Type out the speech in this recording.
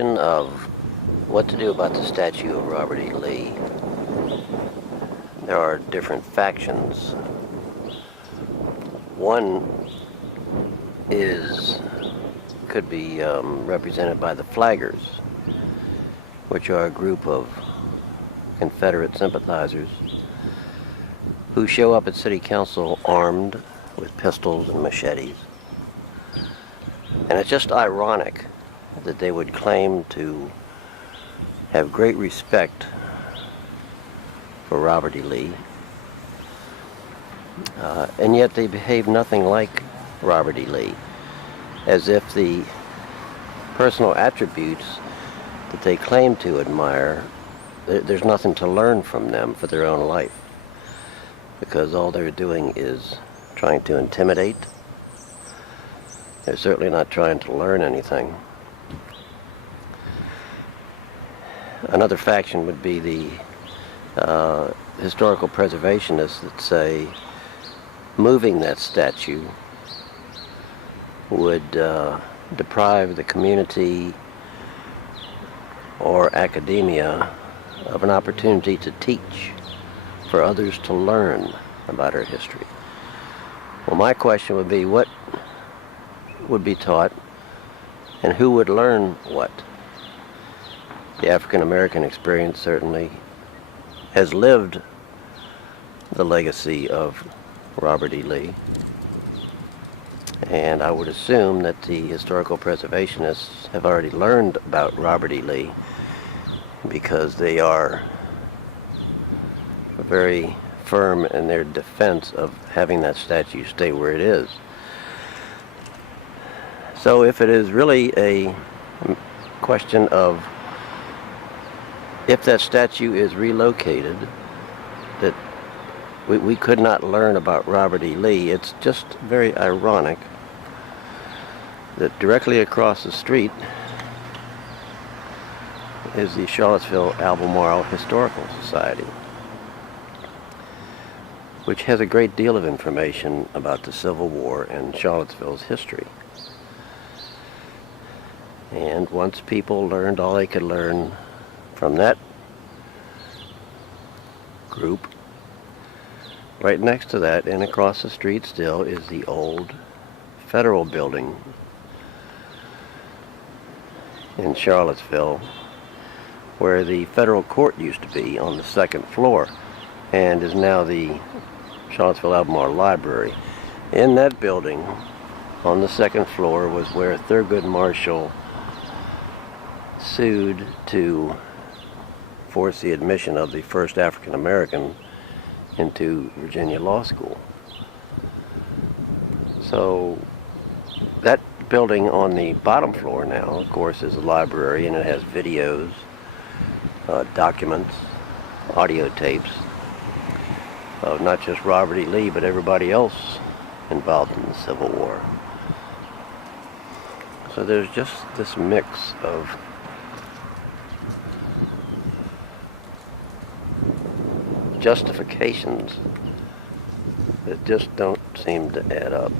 Of what to do about the statue of Robert E. Lee. There are different factions. One could be represented by the Flaggers, which are a group of Confederate sympathizers who show up at City Council armed with pistols and machetes. And it's just ironic that they would claim to have great respect for Robert E. Lee, and yet they behave nothing like Robert E. Lee, as if the personal attributes that they claim to admire, there's nothing to learn from them for their own life, because all they're doing is trying to intimidate. They're certainly not trying to learn anything. Another faction would be the historical preservationists that say moving that statue would deprive the community or academia of an opportunity to teach, for others to learn about our history. Well, my question would be, what would be taught and who would learn what? The African American experience certainly has lived the legacy of Robert E. Lee, and I would assume that the historical preservationists have already learned about Robert E. Lee, because they are very firm in their defense of having that statue stay where it is. So if it is really a question of if that statue is relocated, that we could not learn about Robert E. Lee, it's just very ironic that directly across the street is the Charlottesville Albemarle Historical Society, which has a great deal of information about the Civil War and Charlottesville's history. And once people learned all they could learn from that group, right next to that and across the street still is the old federal building in Charlottesville, where the federal court used to be on the second floor and is now the Charlottesville Albemarle Library. In that building on the second floor was where Thurgood Marshall sued to force the admission of the first African American into Virginia Law School. So that building on the bottom floor now, of course, is a library, and it has videos, documents, audio tapes of not just Robert E. Lee, but everybody else involved in the Civil War. So there's just this mix of justifications that just don't seem to add up.